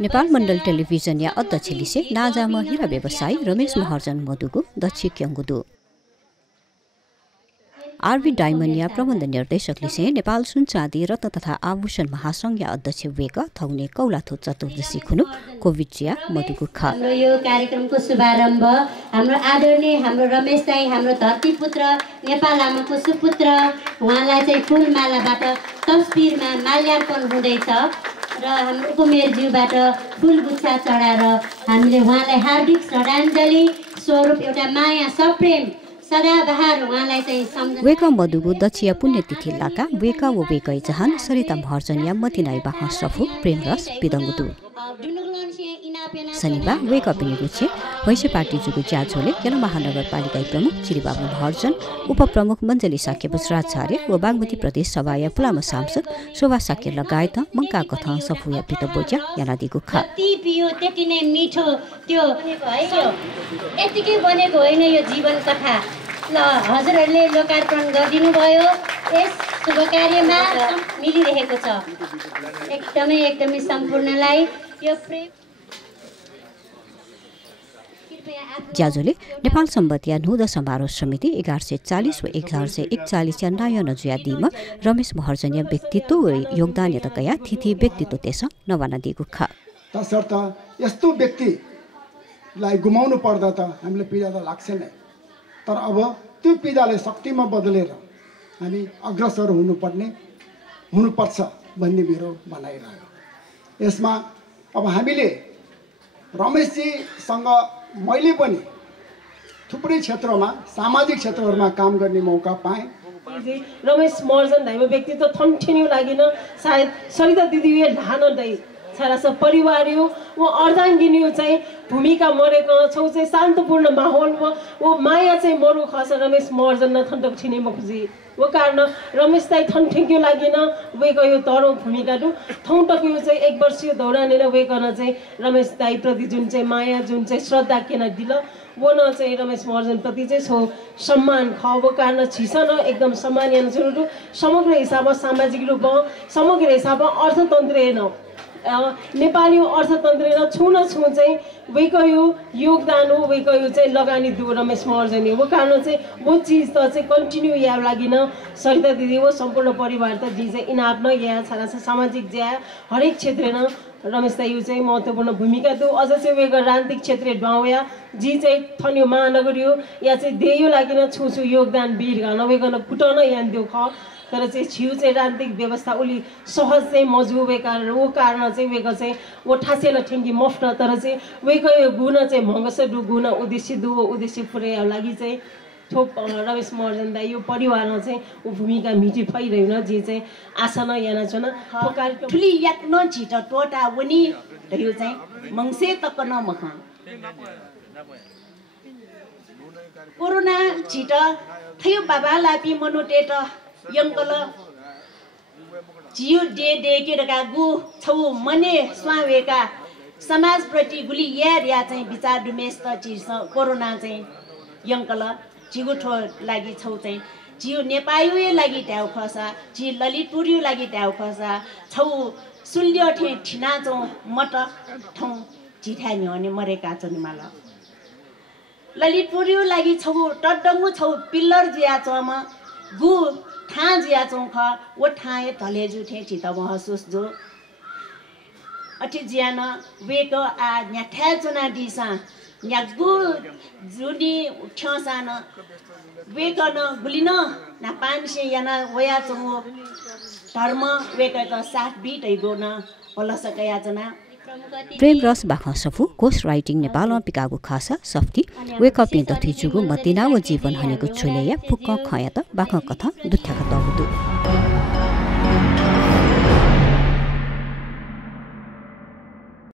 नेपाल मण्डल television या अध्यक्ष लिसे नाजाम हिरा व्यवसायी Ramesh Maharjan मधुको दक्षि क्यङ्गुदु R B diamond या प्रबन्ध निर्देशक लिसे नेपाल सुन चाँदी रत्न तथा आभूषण महासंघ या अध्यक्ष वेक थौने कौलाथो चतुर्दशी खुनु कोभिड या मधुको ख यो कार्यक्रमको शुभारम्भ हाम्रो आदरणीय हाम्रो रमेश दाई हाम्रो धरतीपुत्र नेपाल आमाको सुपुत्र उहाँलाई चाहिँ फूलमालाबाट तस्बिरमा माल्यार्पण हुँदैछ र हाम्रो उपमेयरज्यूबाट फूलगुच्छा चढाएर हामीले उहाँलाई हार्दिक श्रद्धाञ्जली स्वरूप एउटा माया सप्रेम सदाबहार उहाँलाई चाहिँ सम्झना वेका मधुगु दक्षिया पुण्यतिथि लाका वेका व वेकै जहान सरिता महर्जन या मतिनाई बाह सफु प्रेमरस पिदङ्गुदु शनिबार वेका पिनिगु छे वैश्य पार्टी जुगु ज्याझोले केला महानगरपालिका प्रमुख चिरिबाबु महर्जन उपप्रमुख मञ्जली साक्य बज्राचार्य व बागमती प्रदेश सभा या पुलामा सांसद शोभा साक्य लगायत मंका कथा सफु या पित बोज्या यानादिगु ख पियो त्यति नै मिठो त्यो यतिकै बनेको होइन यो जीवन कथा ल हजुरहरूले लोकार्पण गरिदिनु भयो यस शुभ कार्यमा मिलिरहेको छ एकदमै सम्पूर्णलाई यो प्रेम ज्याजोले नेपाल सम्बन्धी नुद समारोह समिति 1140 व 1141 या नयाँ नजुयादीमा रमेश महर्जन या व्यक्तित्व व योगदान यतकया थिथि व्यक्तित्व तेस नवाना दिगु ख तसर्थ यस्तो व्यक्तिलाई गुमाउनु पर्दा त हामीले पीडा त लाग्छ नै तर अब त्यो पीडालाई शक्तिमा बदलेर हामी अग्रसर हुनुपर्छ भन्ने मेरो भनाइरह्यो यसमा अब हामीले रमेशजीसँग मैले पनि थुप्रै क्षेत्रमा सामाजिक क्षेत्रहरूमा काम गर्ने मौका पाएँ रमेश महर्जन धाइमा व्यक्तित्व थन्ठिनु लागिन सायद सरिता दिदीले ढान दै छारास परिवार यो व अर्धाङ्गिनी चाहिँ भूमिका मरेको छौ चाहिँ शान्तपूर्ण माहौल व माया चाहिँ मरु खस रमेश महर्जन न थन्टक छिने मखुजी वो कारण रमेश दाई थन्ठिक्यो लागिन वे गयो तरो भूमिका दु थौटक्यो चाहिँ 1 वर्षीय दौरानेर वे गर्न चाहिँ रमेश दाई प्रति जुन चाहिँ माया जुन चाहिँ श्रद्धा केना दिल वो न चाहिँ रमेश महर्जन प्रति चाहिँ छौ सम्मान खबो कारण छिसन एकदम सम्मान यान जुरु समग्र हिसाबमा सामाजिक रूपमा समग्र हिसाबमा अर्थतन्त्र हेर्न नेपाली अर्थतन्त्र छुन चाहिँ वेकयो योगदान हो वेकयो चाहिँ लगानी दु रमेश महर्जन हो कारण चाहिँ वो चीज त चाहिँ कन्टिन्यू या लागिन सरिता दिदी वो सम्पूर्ण परिवार त जी चाहिँ इनाप न या छारा सामाजिक ज्या हरेक क्षेत्र न रमेश दाई चाहिँ महत्त्वपूर्ण भूमिका दु अझ चाहिँ वेक राजनीतिक क्षेत्र ढाउया जी चाहिँ थन्यो महानगर यो या चाहिँ देयो लागिन छु योगदान वीर घन वेकन कुटन यान दिउ ख तर चाहिँ छिउ चाहिँ राजनीतिक व्यवस्था उली सहज चाहिँ मजुबे कारण वो कारण चाहिँ वेक चाहिँ वो ठासेला ठेङ्गी मफ्ट तर चाहिँ वेक गुण चाहिँ भङ्गस दु गुण उद्देश्य पुरै लागि चाहिँ थोप रमेश महर्जन दाई यो परिवारमा चाहिँ ऊ भूमिका मिटी फैरहेन जे चाहिँ आसन याना छन ठुली याक न छिट टोटा वनी यो चाहिँ मंसे तक न मख कोरोना छिट थयो बाबा लापी मनोटेट यंकल जियो डे के रका गु छौ मने स्वावेका समाज प्रति गुली या चाहिँ विचार दुमेस त चिस कोरोना चाहिँ यंकल जिगु ठो लागि छौ चाहिँ जियो नेपायुए लागि ट्याउ खसा जि ललितपुरियो लागि ट्याउ खसा छौ सुल्य ठे ठिना चौ मट ठौ जिठा न्यने मरेका छ निमाल ललितपुरियो लागि छौ टड्डंगु छौ पिल्लर जिया चमा गु ठा जिया चौख वो ठाए तले जुठे चित महसुस जो अठी जियान वेक आ न्याठा चुना दिसा न्यागु जुनी ठ्यासान वेक न गुलिन ना पानसे याना वया चौ धर्म वेक त साथ बिटै गोन पलसका याचना प्रेम रस बाख सफु कोस्ट राइटिङ नेपालमा पिकागु खासा सफ्ती वेकअप इन तथि जुगु मतिना व जीवन हनेको छुलेया फुक्क खया त बाख कथा दुख्याका तहुदु